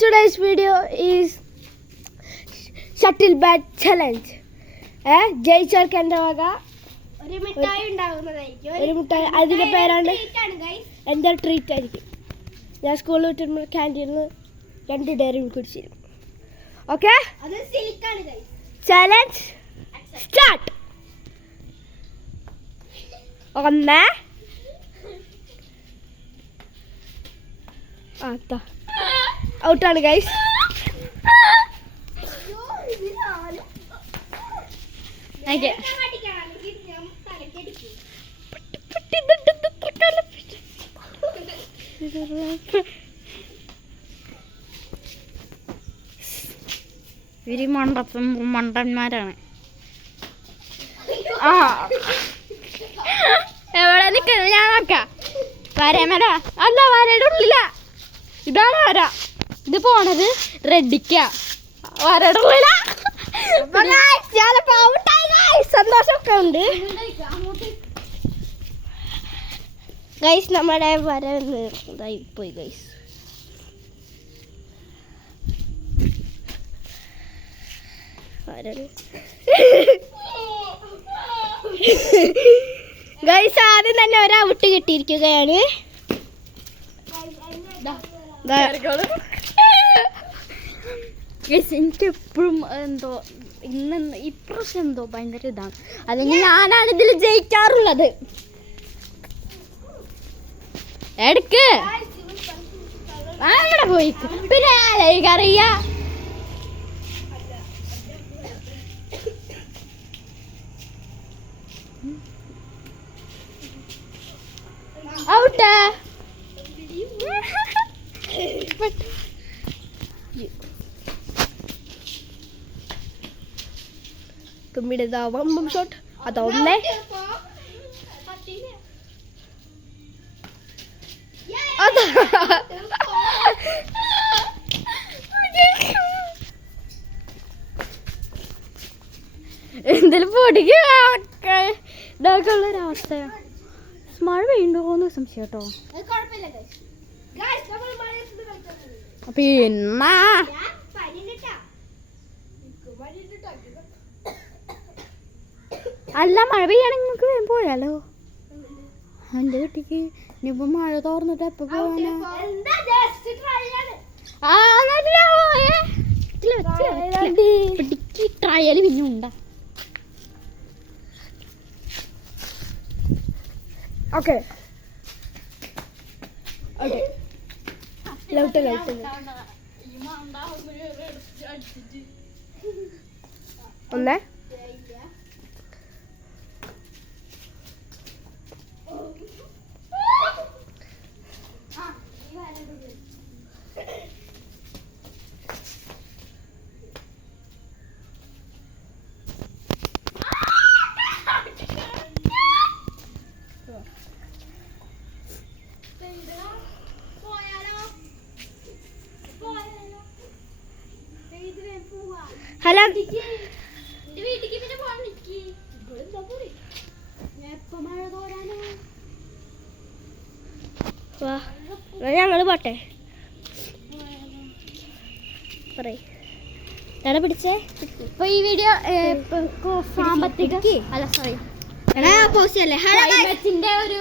today's video is shuttle bat challenge. ജയിച്ചവർക്ക് എൻ്റെ വക ഒരു മിഠായി ഉണ്ടാകുന്നതായിരിക്കും. ഒരു മിഠായി അതിൻ്റെ പേരാണ് എൻ്റെ ട്രീറ്റ് ആയിരിക്കും. ഞാൻ സ്കൂളിൽ വിട്ടിരുന്ന ക്യാൻറ്റീനിൽ 2 ഡയറി മിൽക്ക് കുടിച്ചിരുന്നു. Okay, challenge start. 1 ഔട്ടാണ് ഗൈസ്. ഇവര് മണ്ടന്മാരാണ്. എവിടെ നിൽക്കുന്നു? ഞാൻ നോക്കാം. വരമര അല്ല, വരയുടെ ഉള്ളില. ഇതാണ് വര. ഇത് പോണത് റെഡിക്ക. വരയുടെ ഉള്ളില. സന്തോഷമൊക്കെ ഉണ്ട് ഗൈസ്. നമ്മുടെ വര ഇതായി പോയി ഗൈസ്. ഗൈസ് ആദ്യം തന്നെ ഒരു ഔട്ട് കിട്ടിയിരിക്കുകയാണ്. എനിക്ക് എപ്പോഴും എന്തോ ഇപ്രാവശ്യം എന്തോ ഭയങ്കര ഇതാണ്. അല്ലെങ്കിൽ ഞാനാണ് ഇതിൽ ജയിക്കാറുള്ളത്. എടുക്ക് അവിടെ പോയി. പിന്നെ അറിയ ഔട്ട്. തുമ്മിയുടെ വമ്പം ഷോട്ട്. അതൊന്നേ എന്തെങ്കിലും പൊടിക്ക് ഇതൊക്കെ ഉള്ളൊരവസ്ഥയാണ്. മഴ പെയ്യുണ്ടോന്ന് സംശയം കേട്ടോ. പിന്നെ അല്ല, മഴ പെയ്യാണെങ്കിൽ നമുക്ക് വേഗം പോയാലോ. എൻ്റെ കുട്ടിക്ക് ഇനിയിപ്പോ മഴ തോർന്നിട്ട് എപ്പോ പോവാനാ? ട്രയല് പിന്നെ ഉണ്ടാ. ഓക്കെ ഒന്നേ ഹലോ ഞങ്ങള് പോട്ടെ. പറ പിടിച്ചേ. ഇപ്പൊ ഈ വീഡിയോ സാമ്പത്തിക അല്ല സോറി ക്ലൈമറ്റിന്റെ ഒരു